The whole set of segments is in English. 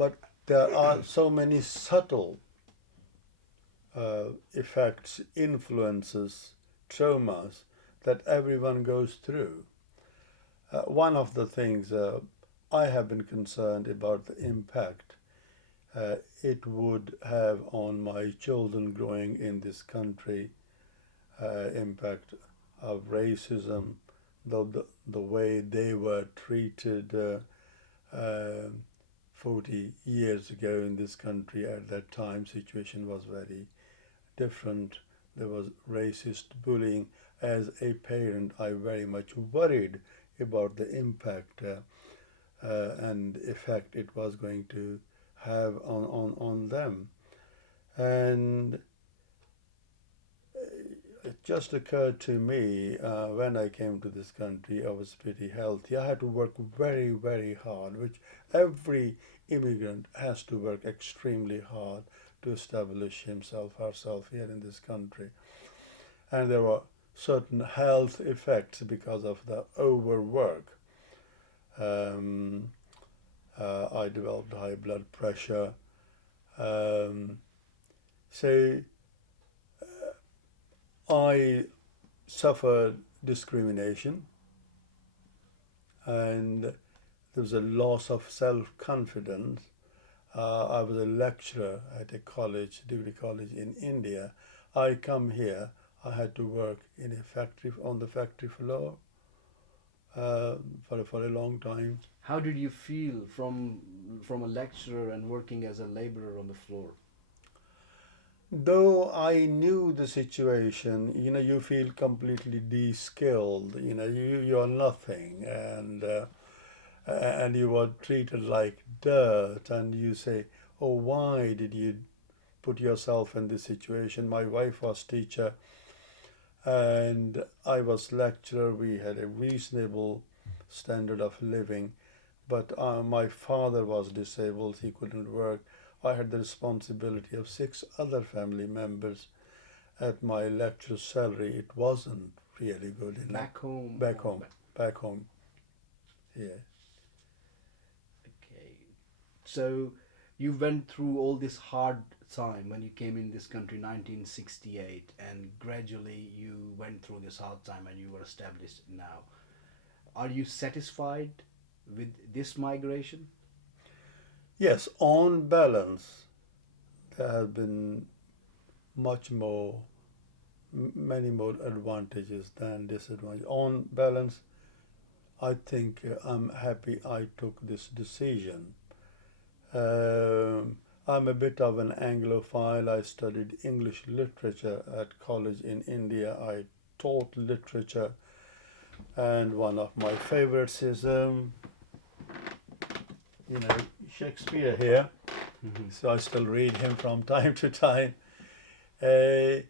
but there are so many subtle effects, influences, traumas that everyone goes through. One of the things I have been concerned about the impact it would have on my children growing in this country, impact of racism, the way they were treated 40 years ago in this country. At that time, situation was very different. There was racist bullying. As a parent, I very much worried about the impact and effect it was going to have on them. And it just occurred to me when I came to this country, I was pretty healthy. I had to work very, very hard, which every immigrant has to work extremely hard to establish himself, herself here in this country. And there were certain health effects because of the overwork. Um, I developed high blood pressure. Um, so I suffered discrimination, and there was a loss of self confidence. I was a lecturer at a college, degree college in India. I come here, I had to work in a factory, on the factory floor for a long time. How did you feel from a lecturer and working as a laborer on the floor? Though I knew the situation, you feel completely de-skilled. You are nothing, and you are treated like dirt, and you say, "Oh, why did you put yourself in this situation?" My wife was teacher, and I was lecturer. We had a reasonable standard of living, but my father was disabled. He couldn't work. I had the responsibility of six other family members. At my lecture salary, it wasn't really good enough. Back home Back or home, back? back home, yeah. Okay. So you went through all this hard time when you came in this country 1968, and gradually you went through this hard time and you were established now. Are you satisfied with this migration? Yes, on balance, there have been much more, many more advantages than disadvantages. On balance, I think I'm happy I took this decision. Um, I'm a bit of an Anglophile. I studied English literature at college in India. I taught literature, and one of my favorites is, you know, Shakespeare here. Hmm. So I still read him from time to time. Uh,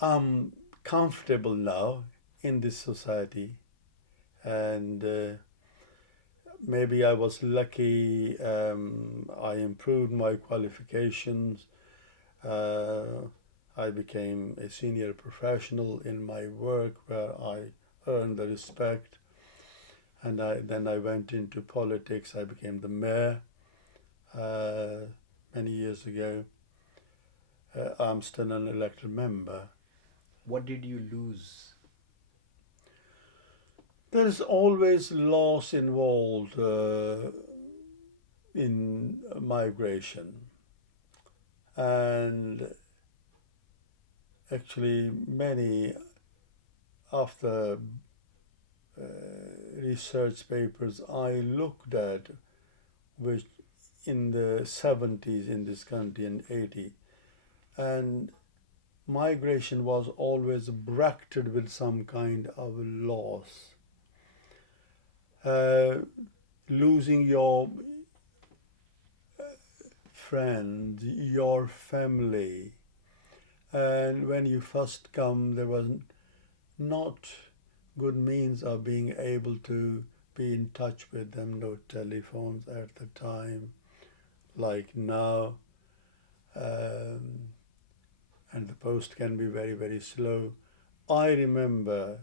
I'm comfortable now in this society, and maybe I was lucky. I improved my qualifications. Uh, I became a senior professional in my work where I earned the respect. And then I went into politics. I became the mayor uh, many years ago. I'm still an elected member. What did you lose? There's always loss involved in migration. And actually, many of the uh, research papers I looked at, which in the 70s in this country and 80, and migration was always bracketed with some kind of loss. Uh, Losing your friends, your family, and when you first come, there was not good means of being able to be in touch with them. No telephones at the time, like now, um, and the post can be very, very slow. I remember,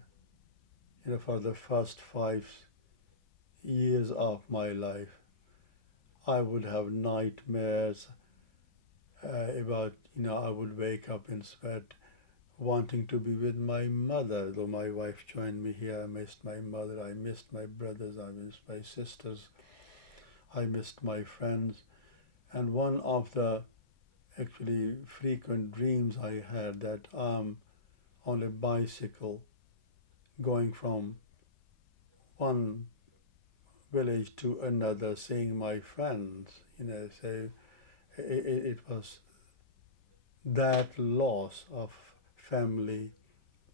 for the first 5 years of my life, I would have nightmares about, I would wake up in sweat wanting to be with my mother. Though my wife joined me here, I missed my mother, I missed my brothers, I missed my sisters, I missed my friends. And one of the actually frequent dreams I had that I'm on a bicycle going from one village to another, seeing my friends, so it was that loss of family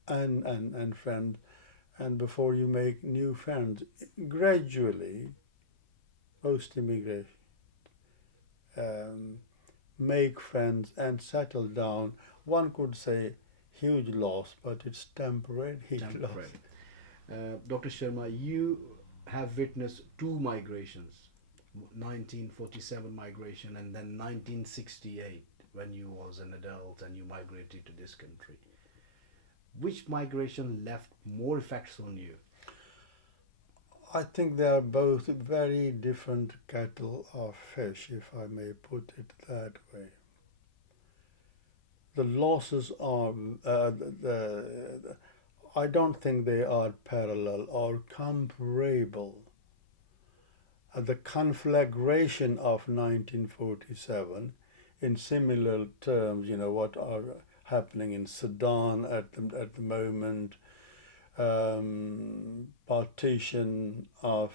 and friends. And before you make new friends, gradually, post immigration, um, make friends and settle down. One could say huge loss, but it's temporary loss. Temporary. Dr. Sharma, you have witnessed two migrations, 1947 migration and then 1968 when you was an adult and you migrated to this country. Which migration left more effects on you? I think they are both very different kettle of fish, if I may put it that way. The losses are, I don't think they are parallel or comparable. The conflagration of 1947, in similar terms, what are happening in Sudan at the moment, partition of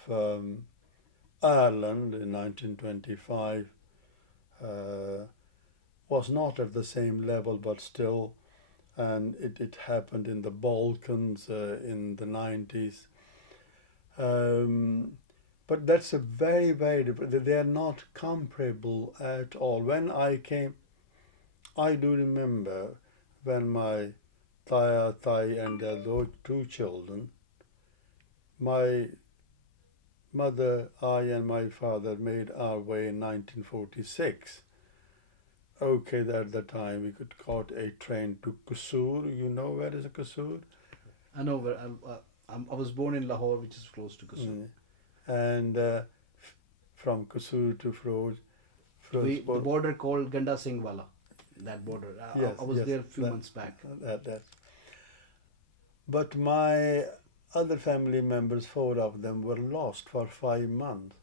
Ireland in 1925, was not at the same level, but still, and it happened in the Balkans in the 90s. But that's a very, very different, they are not comparable at all. When I came, I do remember when my Thai and their two children, my mother, I and my father made our way in 1946. Okay, at the time we could caught a train to Kusur. You know where is Kusur? I know where I was born in Lahore, which is close to Kusur. And from Kusur to The border called Ganda Singh Wala, that border. Yes, I was yes, there a few months back. But my other family members, four of them, were lost for 5 months.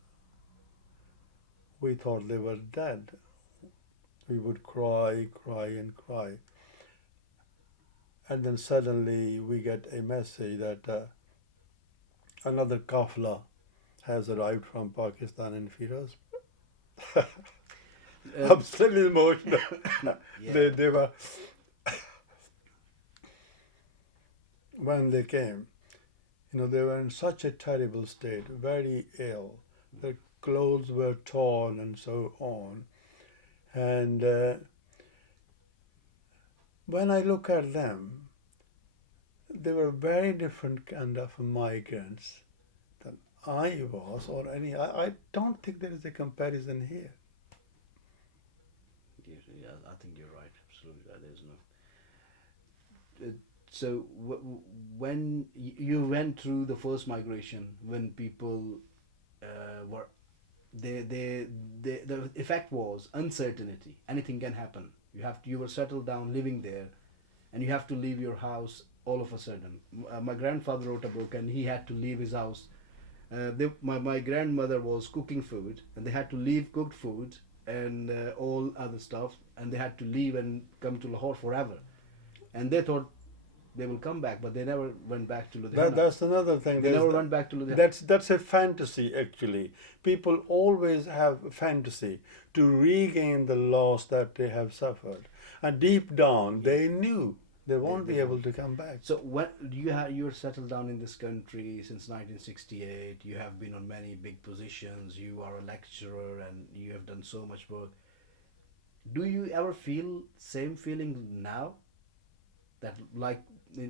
We thought they were dead. We would cry, cry, and cry. And then suddenly we get a message that another kafla has arrived from Pakistan in Firoz. I'm still emotional. Yeah. They were, when they came, they were in such a terrible state, very ill. Their clothes were torn and so on. And when I look at them, they were very different kind of migrants than I was or any. I don't think there is a comparison here. Yeah, I think you're right. Absolutely, there's no. So when you went through the first migration, when people were, the effect was uncertainty. Anything can happen. You were settled down, living there, and you have to leave your house all of a sudden. My grandfather wrote a book, and he had to leave his house. My grandmother was cooking food, and they had to leave cooked food and all other stuff, and they had to leave and come to Lahore forever. And they thought they will come back, but they never went back to Ludhiana. That's another thing. They never went back to Ludhiana. That's a fantasy, actually. People always have fantasy to regain the loss that they have suffered, and deep down they knew they won't be able to come back. So when you're settled down in this country since 1968, you have been on many big positions, you are a lecturer, and you have done so much work. Do you ever feel same feeling now? That like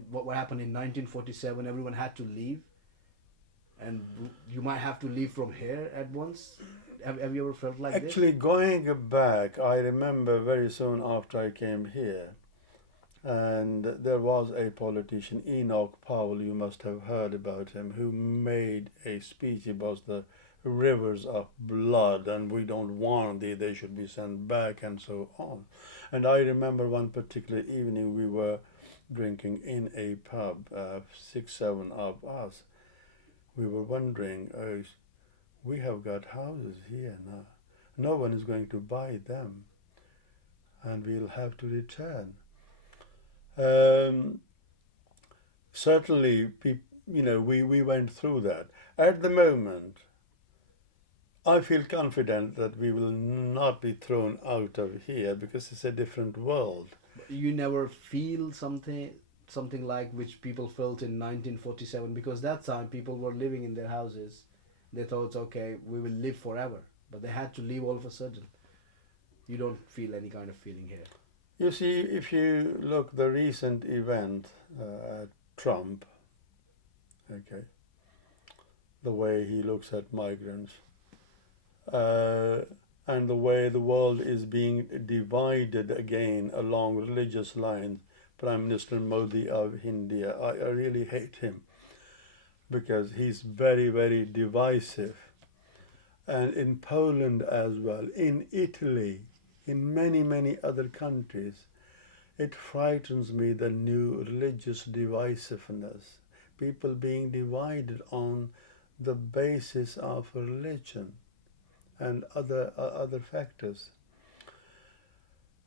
what happened in 1947, everyone had to leave, and you might have to leave from here at once. Have you ever felt like this? Actually, going back, I remember very soon after I came here, and there was a politician, Enoch Powell, you must have heard about him, who made a speech. He was the rivers of blood, and we don't want they should be sent back, and so on. And I remember one particular evening we were drinking in a pub, 6, 7 of us. We were wondering, we have got houses here now. No one is going to buy them, and we'll have to return. Um, Certainly, we went through that. At the moment, I feel confident that we will not be thrown out of here because it's a different world. You never feel something like which people felt in 1947, because that time people were living in their houses. They thought, okay, we will live forever, but they had to leave all of a sudden. You don't feel any kind of feeling here. You see, if you look the recent event at Trump, okay, the way he looks at migrants, uh, and the way the world is being divided again along religious lines. Prime Minister Modi of India, I really hate him because he's very, very divisive. And in Poland as well, in Italy, in many, many other countries, it frightens me the new religious divisiveness, people being divided on the basis of religion and other factors.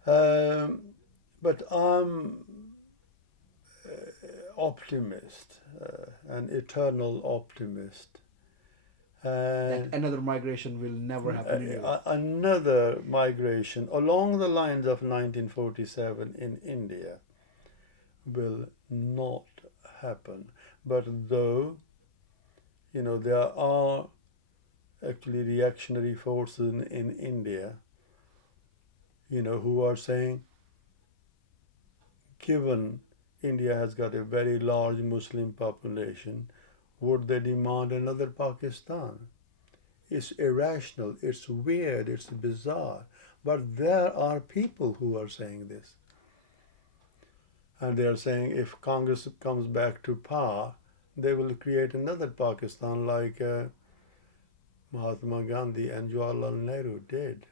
But I'm optimist, an eternal optimist. That another migration will never happen in Europe. Another migration along the lines of 1947 in India will not happen. But though, there are actually reactionary forces in India, who are saying, given India has got a very large Muslim population, would they demand another Pakistan? It's irrational, it's weird, it's bizarre. But there are people who are saying this. And they are saying if Congress comes back to power, they will create another Pakistan like Mahatma Gandhi and Jawaharlal Nehru did.